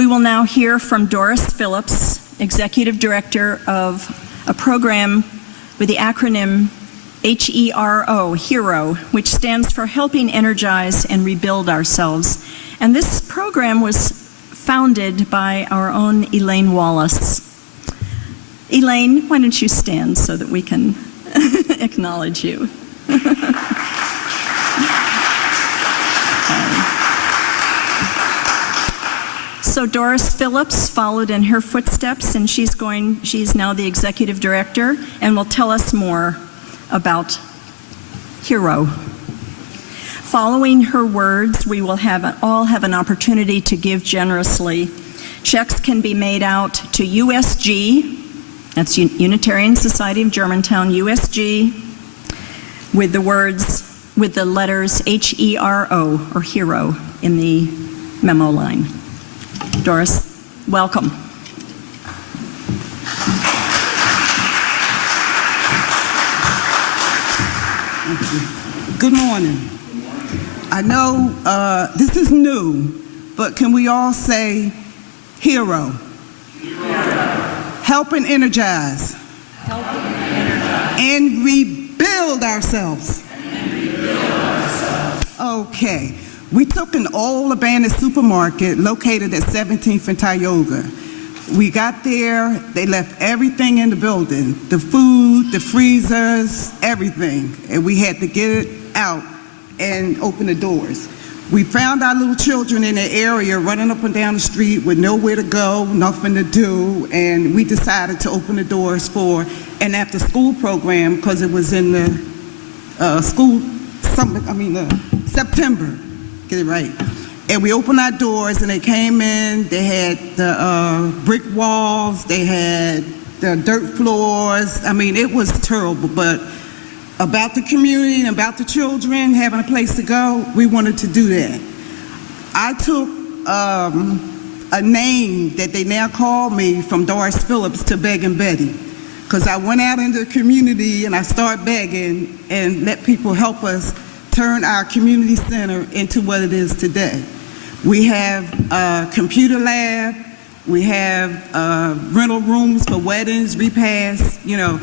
We will now hear from Doris Phillips, Executive Director of a program with the acronym H.E.R.O, H.E.R.O, which stands for Helping Energize and Rebuild Ourselves. And this program was founded by our own Elaine Wallace. Elaine, why don't you stand so that we can acknowledge you. So Doris Phillips followed in her footsteps, and she's now the Executive Director and will tell us more about H.E.R.O. Following her words, we will all have an opportunity to give generously. Checks can be made out to USG, that's Unitarian Society of Germantown, USG, with the letters H.E.R.O or H.E.R.O in the memo line. Doris, welcome. Good morning. I know this is new, but can we all say H.E.R.O? Help and energize. And rebuild ourselves. Okay. We took an old abandoned supermarket located at 17th and Tioga. We got there, they left everything in the building, the food, the freezers, everything. And we had to get it out and open the doors. We found our little children in the area running up and down the street with nowhere to go, nothing to do, and we decided to open the doors for an after-school program because it was in the September. Get it right. And we opened our doors and they came in, they had the brick walls, they had the dirt floors. I mean, it was terrible, but about the community and about the children having a place to go, we wanted to do that. I took a name that they now call me from Doris Phillips to Begging Betty, because I went out into the community and I started begging and let people help us turn our community center into what it is today. We have a computer lab, we have rental rooms for weddings, repasts, you know.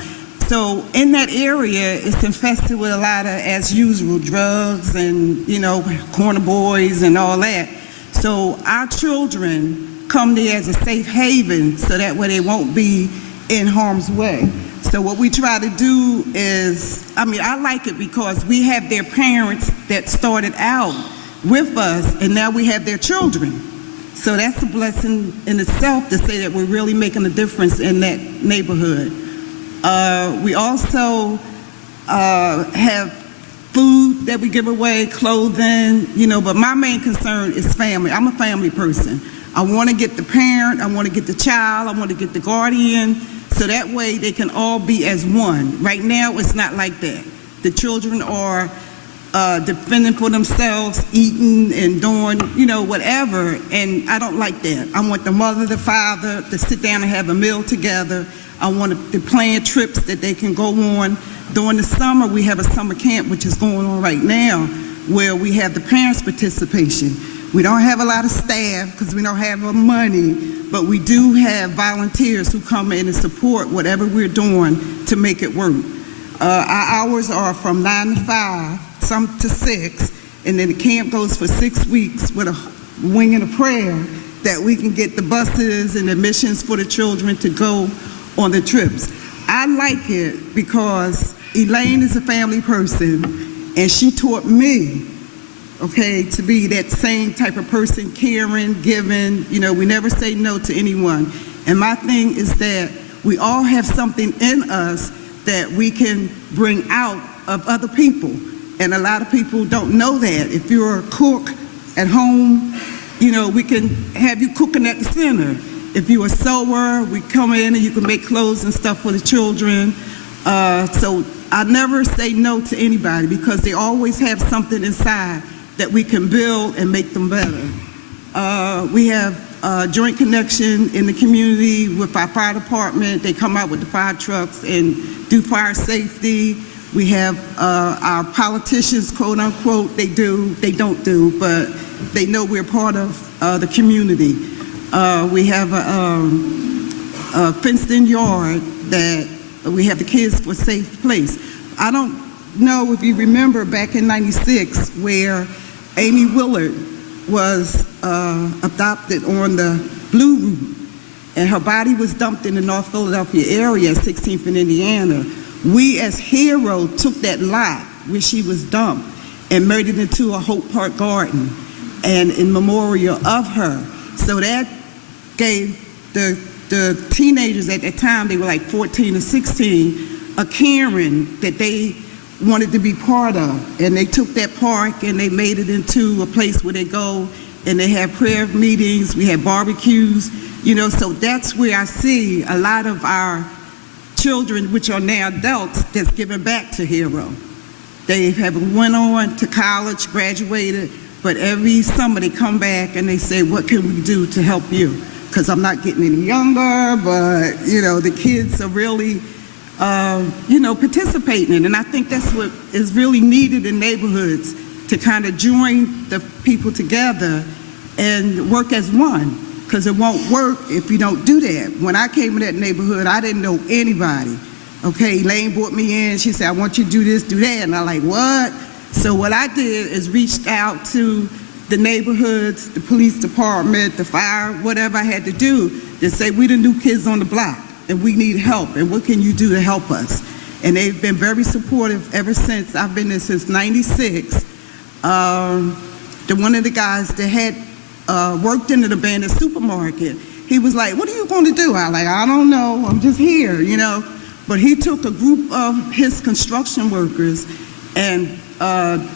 So in that area, it's infested with a lot of, as usual, drugs and, you know, corner boys and all that. So our children come there as a safe haven so that way they won't be in harm's way. So what we try to do is, I like it because we have their parents that started out with us, and now we have their children. So that's a blessing in itself to say that we're really making a difference in that neighborhood. We also have food that we give away, clothing, you know, but my main concern is family. I'm a family person. I want to get the parent, I want to get the child, I want to get the guardian, so that way they can all be as one. Right now, it's not like that. The children are defending for themselves, eating and doing, you know, whatever, and I don't like that. I want the mother, the father to sit down and have a meal together. I want to plan trips that they can go on. During the summer, we have a summer camp, which is going on right now, where we have the parents' participation. We don't have a lot of staff because we don't have money, but we do have volunteers who come in and support whatever we're doing to make it work. Our hours are from 9 to 5, some to 6, and then the camp goes for 6 weeks with a wing and a prayer that we can get the buses and admissions for the children to go on the trips. I like it because Elaine is a family person, and she taught me, okay, to be that same type of person, caring, giving, you know, we never say no to anyone. And my thing is that we all have something in us that we can bring out of other people. And a lot of people don't know that. If you're a cook at home, you know, we can have you cooking at the center. If you're a sewer, we come in and you can make clothes and stuff for the children. So I never say no to anybody because they always have something inside that we can build and make them better. We have a joint connection in the community with our fire department. They come out with the fire trucks and do fire safety. We have our politicians, quote unquote, they don't do, but they know we're part of the community. We have a fenced-in yard that we have the kids for a safe place. I don't know if you remember back in '96 where Amy Willard was adopted on the Blue Route, and her body was dumped in the North Philadelphia area, 16th and Indiana. We as H.E.R.O took that lot where she was dumped and made it into a Hope Park garden, and in memorial of her. So that gave the teenagers at that time, they were like 14 or 16, a caring that they wanted to be part of. And they took that park and they made it into a place where they go and they have prayer meetings, we have barbecues, you know, so that's where I see a lot of our children, which are now adults, that's giving back to H.E.R.O. They have went on to college, graduated, but every summer they come back and they say, what can we do to help you? Because I'm not getting any younger, but, you know, the kids are really, you know, participating in it. And I think that's what is really needed in neighborhoods, to kind of join the people together and work as one, because it won't work if you don't do that. When I came in that neighborhood, I didn't know anybody. Okay, Elaine brought me in, she said, I want you to do this, do that, and I'm like, what? So what I did is reached out to the neighborhoods, the police department, the fire, whatever I had to do, to say, we the new kids on the block, and we need help, and what can you do to help us? And they've been very supportive ever since. I've been there since '96. One of the guys that had worked in the abandoned supermarket, he was like, what are you going to do? I was like, I don't know, I'm just here, you know. But he took a group of his construction workers and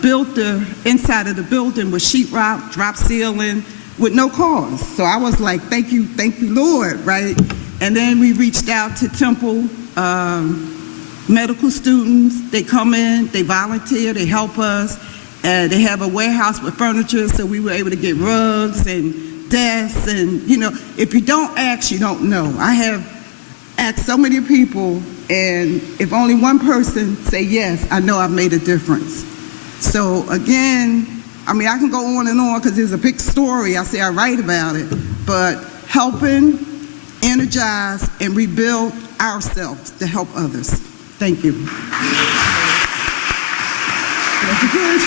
built the inside of the building with sheetrock, drop ceiling, with no cost. So I was like, thank you, Lord, right? And then we reached out to Temple medical students. They come in, they volunteer, they help us. They have a warehouse with furniture, so we were able to get rugs and desks. And, you know, if you don't ask, you don't know. I have asked so many people, and if only one person say yes, I know I've made a difference. So again, I mean, I can go on and on because there's a big story. I say I write about it, but helping, energize, and rebuild ourselves to help others. Thank you. That's good.